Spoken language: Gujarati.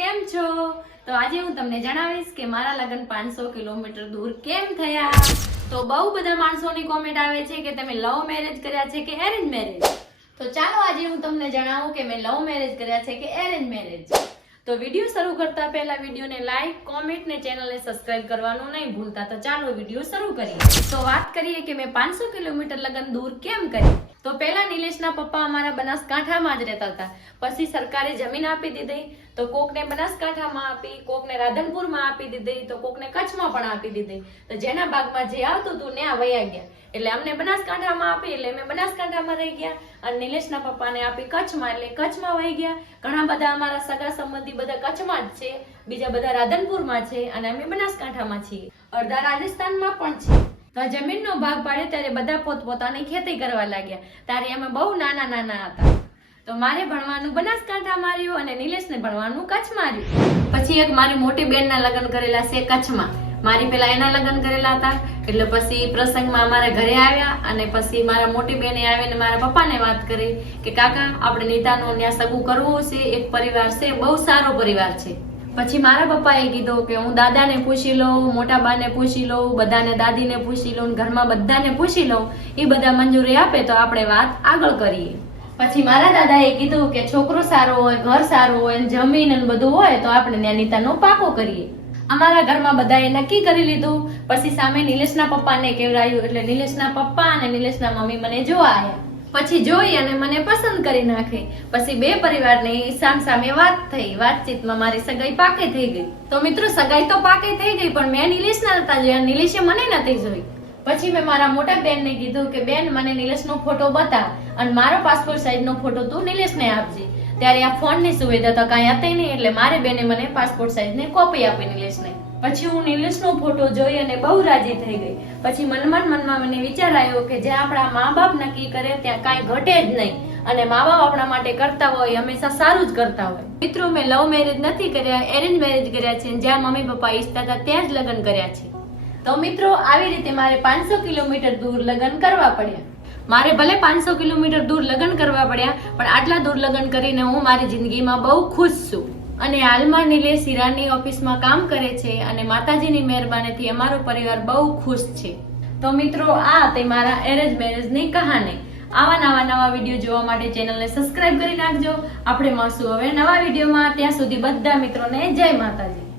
કેમ છો? તો આજે હું તમને જણાવીશ કે મારા લગ્ન 500 કિલોમીટર દૂર કેમ થયા. તો બહુ બધા માણસોની કોમેન્ટ આવે છે કે તમે લવ મેરેજ કર્યા છે કે એરેન્જ મેરેજ. તો ચાલો આજે હું તમને જણાવું કે મેં લવ મેરેજ કર્યા છે કે એરેન્જ મેરેજ. તો વિડીયો શરૂ કરતા પહેલા વિડીયોને લાઈક, કોમેન્ટ ને ચેનલને સબસ્ક્રાઇબ કરવાનું નહીં ભૂલતા. તો ચાલો વિડીયો શરૂ કરીએ. તો વાત કરીએ કે મેં 500 કિલોમીટર લગ્ન દૂર કેમ કરી. તો પહેલા નિલેશના પપ્પા અમારા બનાસકાંઠામાં જ રહેતા હતા. પછી સરકારે જમીન આપી દીધી. તો કોકને બનાસકાંઠામાં આપી, કોકને રાધનપુરમાં આપી દીધી, તો કોકને કચ્છમાં પણ આપી દીધી. તો જેના ભાગમાં જે આવતું હતું ને આ વયા ગયા. એટલે અમને બનાસકાંઠામાં આપી એટલે અમે બનાસકાંઠામાં રહી ગયા, અને નિલેશના પપ્પાને આપી કચ્છમાં એટલે કચ્છમાં વહી ગયા. ઘણા બધા અમારા સગા સંબંધી બધા કચ્છમાં જ છે, બીજા બધા રાધનપુરમાં છે, અને અમે બનાસકાંઠામાં છીએ. અડધા રાજસ્થાનમાં પણ છે. તો જમીનનો ભાગ પાડ્યો ત્યારે બધા પોતપોતાની ખેતી કરવા લાગ્યા. ત્યારે અમે બહુ નાના હતા. તો મારે ભણવાનું બનાસકાંઠામાં રહ્યું અને નિલેશને ભણવાનું કચ્છમાં રહ્યું. પછી એક મારી મોટી બેનના લગ્ન કરેલા છે કચ્છમાં. મારી પેલા એના લગ્ન કરેલા હતા, એટલે પછી પ્રસંગમાં અમારા ઘરે આવ્યા, અને પછી મારા મોટી બેને આવીને મારા પપ્પાને વાત કરી કે કાકા આપણે નીતાનું ત્યાં સગું કરવું છે, એક પરિવાર છે, બહુ સારો પરિવાર છે. પછી મારા પપ્પાએ કીધું કે હું દાદાને પૂછી લઉં, મોટા બાને પૂછી લઉં, બધાને દાદીને પૂછી લઉં, ઘરમાં બધાને પૂછી લઉં. એ બધા મંજૂરી આપે તો આપણે વાત આગળ કરીએ. પછી મારા દાદાએ કીધું કે છોકરો સારો હોય, ઘર સારું હોય, જમીન અને બધું હોય તો આપણે ત્યાં નીતાનો પાકો કરીએ. અમારા ઘરમાં બધાએ નક્કી કરી લીધું. પછી સામે નિલેશના પપ્પાને કહેવાયું, એટલે નિલેશના પપ્પા અને નિલેશના મમ્મી મને જોવા આવ્યા. પછી જોઈ અને મને પસંદ કરી નાખે. પછી બે પરિવારની સામસામે વાત થઈ. વાતચીતમાં મારી સગાઈ પાકે થઈ ગઈ. તો મિત્રો સગાઈ તો પાકે થઈ ગઈ, પણ મેં નિલેશના નતા જોયા, નિલેશે મને નથી જોઈ. પછી મેં મારા મોટા બેનને કીધું કે બેન મને નિલેશનો ફોટો બતાવ, અને મારો પાસપોર્ટ સાઈઝનો ફોટો તું નિલેશને આપજે. ત્યારે આ ફોનની સુવિધા તો કાંઈ હતી નહીં, એટલે મારી બેને મને પાસપોર્ટ સાઈઝની કોપી આપી નિલેશને. પછી હું નિલેશનો ફોટો જોઈ અને બહુ રાજી થઈ ગઈ. પછી મનમાં મને વિચાર આવ્યો કે જે આપણા મા બાપ નક્કી કરે ત્યાં કાંઈ ઘટે જ નહીં, અને મા બાપ આપણા માટે કરતા હોય હંમેશા સારું જ કરતા હોય. મિત્રો મેં લવ મેરેજ નથી કર્યા, એરેન્જ મેરેજ કર્યા છે. જ્યાં મમ્મી પપ્પા ઈચ્છતા હતા ત્યાં જ લગ્ન કર્યા છે. તો મિત્રો આવી રીતે મારે 500 કિલોમીટર દૂર લગ્ન કરવા પડ્યા. મારે ભલે 500 કિલોમીટર દૂર લગ્ન કરવા પડ્યા, પણ આટલા દૂર લગ્ન કરીને હું મારી જિંદગીમાં બહુ ખુશ છું. અને હાલમાં નિલેશ હીરાની ઓફિસમાં કામ કરે છે, અને માતાજીની મહેરબાનીથી અમારો પરિવાર બહુ ખુશ છે. તો મિત્રો આ હતી મારા એરેન્જ મેરેજની કહાની. આવા નવા વિડીયો જોવા માટે ચેનલને સબસ્ક્રાઇબ કરી નાખજો. આપણે મળશું હવે નવા વિડીયોમાં. ત્યાં સુધી બધા મિત્રોને જય માતાજી.